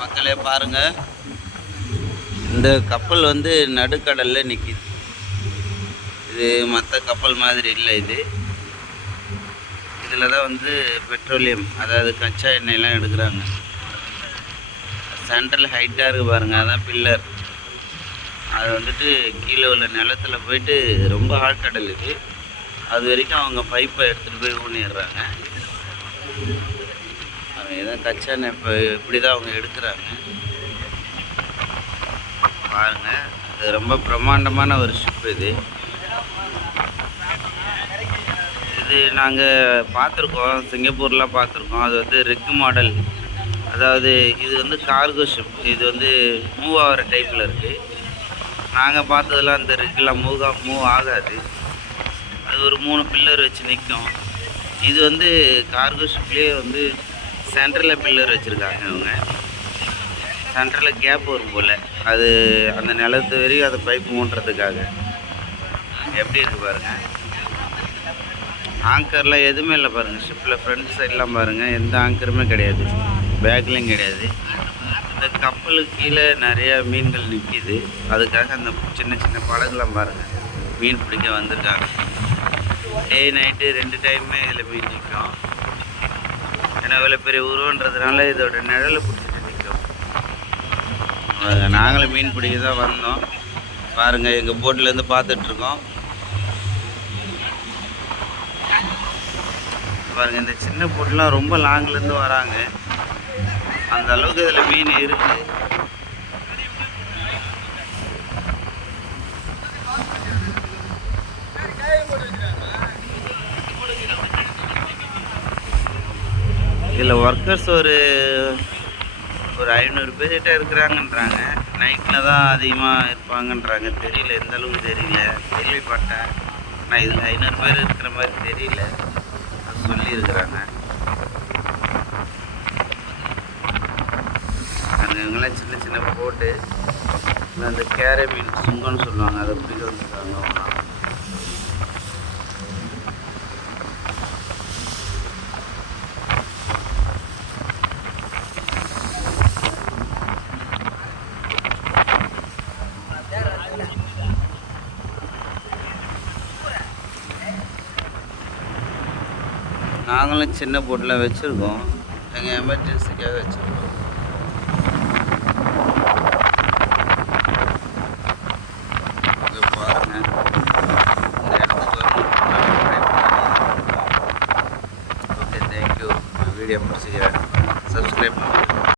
மக்களே பாருங்க. இந்த கப்பல் வந்து நடுக்கடல்ல நிற்கிது இது மற்ற கப்பல் மாதிரி இல்லை இது. இதில் தான் வந்து பெட்ரோலியம் அதாவது கச்சா எண்ணெய்லாம் எடுக்கிறாங்க. சென்ட்ரல் ஹைட்டாக இருக்குது பாருங்க அதான் பில்லர். அது வந்துட்டு கீழே உள்ள நிலத்துல போயிட்டு ரொம்ப ஆழ்கடல் இது. அது வரைக்கும் அவங்க பைப்பை எடுத்துகிட்டு போய் ஊனிடுறாங்க. அவங்க எதாவது இப்போ இப்படி தான் அவங்க எடுக்கிறாங்க. பாருங்கள் இது ரொம்ப பிரம்மாண்டமான ஒரு ஷிப் இது. இது நாங்கள் பார்த்துருக்கோம் சிங்கப்பூர்லாம் பார்த்துருக்கோம். அது வந்து ரிக் மாடல் அதாவது இது வந்து கார்கோ ஷிப் இது வந்து மூவ் ஆகிற டைப்பில் இருக்குது நாங்கள் பார்த்ததெல்லாம் அந்த ரிக்கெலாம் மூவ் மூவ் ஆகாது. அது ஒரு மூணு பில்லர் வச்சு நிற்கும் இது வந்து கார்கோ ஷிப்லேயே வந்து சென்டரில் பில்லர் வச்சுருக்காங்க இவங்க. சென்டரில் கேப் வரும் போல். அது அந்த நிலத்து வரையும் அதை பைப் மூட்டுறதுக்காக எப்படி இருக்கு பாருங்கள் ஆங்கர்லாம் எதுவுமே இல்லை பாருங்கள் ஷிப்பில் ஃப்ரண்ட் சைட்லாம் பாருங்கள் எந்த ஆங்கருமே கிடையாது. பேக்லேயும் கிடையாது. இந்த கப்பலுக்கு கீழே நிறையா மீன்கள் நிற்கிது அதுக்காக அந்த சின்ன சின்ன படகுலாம் பாருங்கள் மீன் பிடிக்க வந்திருக்காங்க. டே நைட்டு ரெண்டு டைமே இதில் மீன் நிற்கும் ஏன்னா இவ்வளோ பெரிய உருவன்றதுனால இதோட நிழலை பிடிச்சிட்டு நிற்கும். பாருங்க, நாங்களும் மீன் பிடிக்க தான் வந்தோம். பாருங்கள் எங்கள் போட்டிலேருந்து பார்த்துட்ருக்கோம். பாருங்கள் இந்த சின்ன போட்டெலாம் ரொம்ப லாங்லேருந்து வராங்க. அந்த அளவுக்கு இதில் மீன் இருக்குது இதில் ஒர்க்கர்ஸ் ஒரு ஒரு ஐநூறு பேர்கிட்ட இருக்கிறாங்கன்றாங்க. நைட்டில் தான் அதிகமாக இருப்பாங்கன்றாங்க. தெரியல எந்த அளவுக்கு தெரியல. கேள்விப்பட்டேன். ஆனால் இதில் ஐநூறு பேர் இருக்கிற மாதிரி தெரியல. சொல்லியிருக்கிறாங்க. அங்கங்கெல்லாம் சின்ன சின்ன போட்டு அந்த கேரமீன் சுங்கம்னு சொல்லுவாங்க. அதை பிடிக்க வந்துருக்காங்க நாங்களும் சின்ன போட்டில் வச்சுருக்கோம். எங்கள் எமர்ஜென்சிக்காக வச்சுருக்கோம். இங்க பாருங்க. இந்த இடத்துக்கு வரணும் வீடியோ முடிச்சுக்கிறேன். சப்ஸ்கிரைப் பண்ணுங்கள்